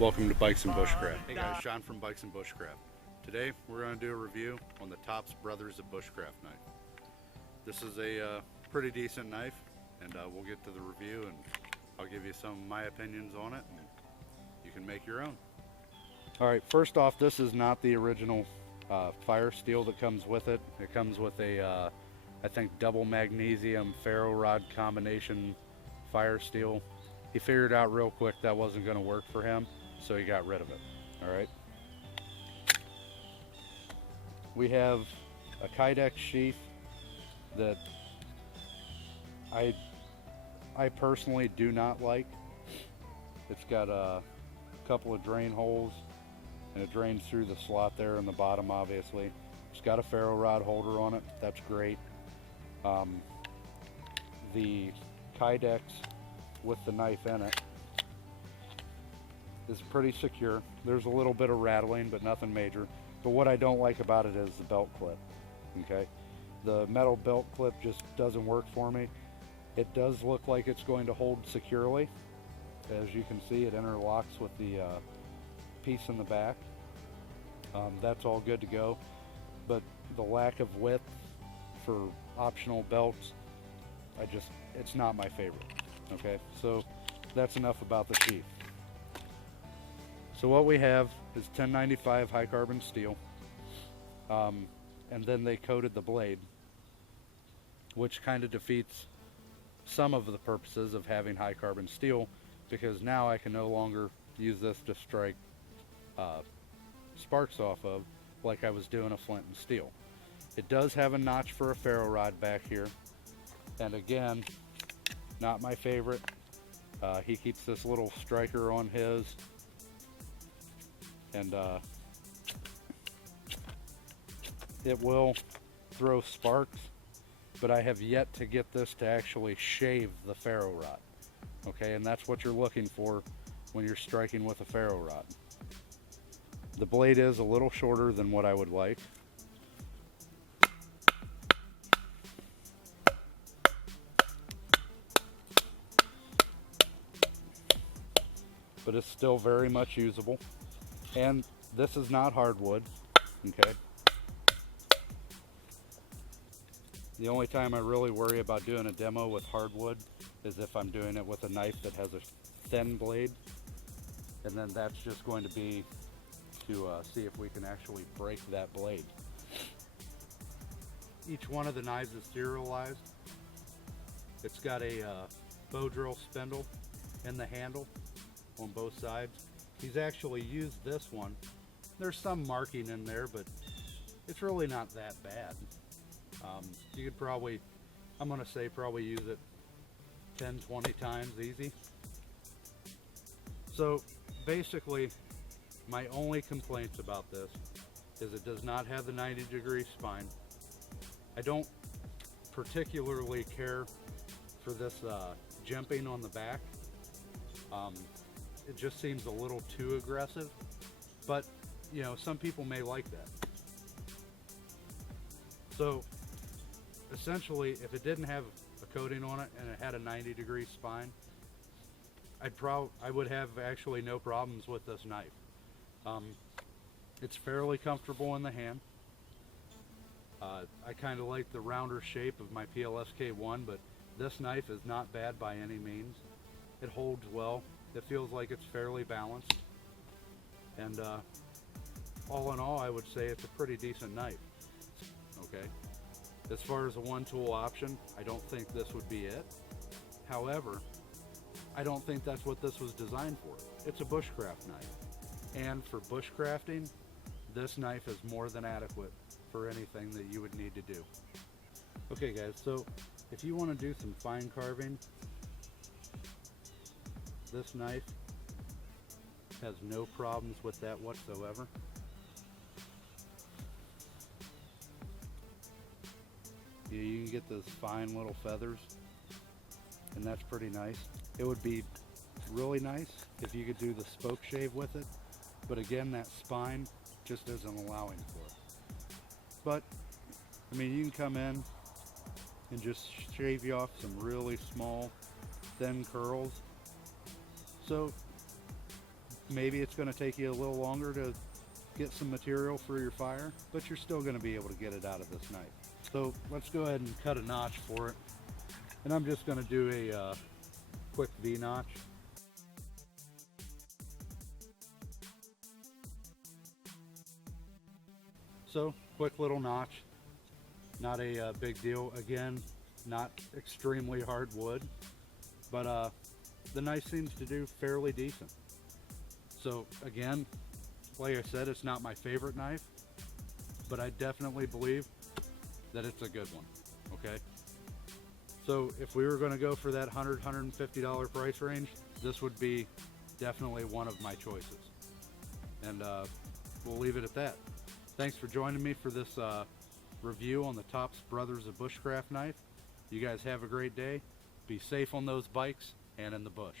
Welcome to Bikes and Bushcraft. Hey guys, Sean from Bikes and Bushcraft. Today we're going to do a review on the Tops Brothers of Bushcraft knife. This is a pretty decent knife, and we'll get to the review and I'll give you some of my opinions on it and you can make your own. Alright, first off, this is not the original fire steel that comes with it. It comes with a I think double magnesium ferro rod combination fire steel. He figured out real quick that wasn't going to work for him, so he got rid of it. Alright. We have a Kydex sheath that I personally do not like. It's got a couple of drain holes and it drains through the slot there in the bottom, obviously. It's got a ferro rod holder on it. That's great. The Kydex with the knife in it is pretty secure. There's a little bit of rattling, but nothing major. But what I don't like about it is the belt clip. Okay, the metal belt clip just doesn't work for me. It does look like it's going to hold securely. As you can see, it interlocks with the piece in the back. That's all good to go, but the lack of width for optional belts, it's not my favorite. Okay, so that's enough about the sheath. So what we have is 1095 high carbon steel, and then they coated the blade, which kind of defeats some of the purposes of having high carbon steel, because now I can no longer use this to strike sparks off of like I was doing a flint and steel. It does have a notch for a ferro rod back here, and again, not my favorite. He keeps this little striker on his, and it will throw sparks, but I have yet to get this to actually shave the ferro rod. Okay, and that's what you're looking for when you're striking with a ferro rod. The blade is a little shorter than what I would like. But it's still very much usable. And this is not hardwood, okay? The only time I really worry about doing a demo with hardwood is if I'm doing it with a knife that has a thin blade, and then that's just going to be to see if we can actually break that blade. Each one of the knives is serialized. It's got a bow drill spindle in the handle on both sides. He's actually used this one. There's some marking in there, but it's really not that bad. You could probably, I'm gonna say probably use it 10-20 times easy. So basically my only complaints about this is it does not have the 90-degree spine. I don't particularly care for this jimping on the back. It just seems a little too aggressive, but you know, some people may like that. So essentially, if it didn't have a coating on it and it had a 90-degree spine, I would have actually no problems with this knife. It's fairly comfortable in the hand. I kind of like the rounder shape of my PLSK1, but this knife is not bad by any means. It holds well. It feels like it's fairly balanced, and all in all, I would say it's a pretty decent knife. Okay, as far as a one-tool option, I don't think this would be it. However, I don't think that's what this was designed for. It's a bushcraft knife, and for bushcrafting, this knife is more than adequate for anything that you would need to do. Okay guys, so if you want to do some fine carving, this knife has no problems with that whatsoever. Yeah, you can get those fine little feathers, and that's pretty nice. It would be really nice if you could do the spoke shave with it, but again, that spine just isn't allowing for it. But I mean, you can come in and just shave you off some really small, thin curls. So maybe it's going to take you a little longer to get some material for your fire, but you're still going to be able to get it out of this knife. So let's go ahead and cut a notch for it. And I'm just going to do a quick V notch. So quick little notch, not a big deal. Again, not extremely hard wood, but the knife seems to do fairly decent. So again, like I said, it's not my favorite knife, but I definitely believe that it's a good one, okay? So if we were gonna go for that $100, $150 price range, this would be definitely one of my choices. And we'll leave it at that. Thanks for joining me for this review on the Tops Brothers of Bushcraft knife. You guys have a great day. Be safe on those bikes and in the bush.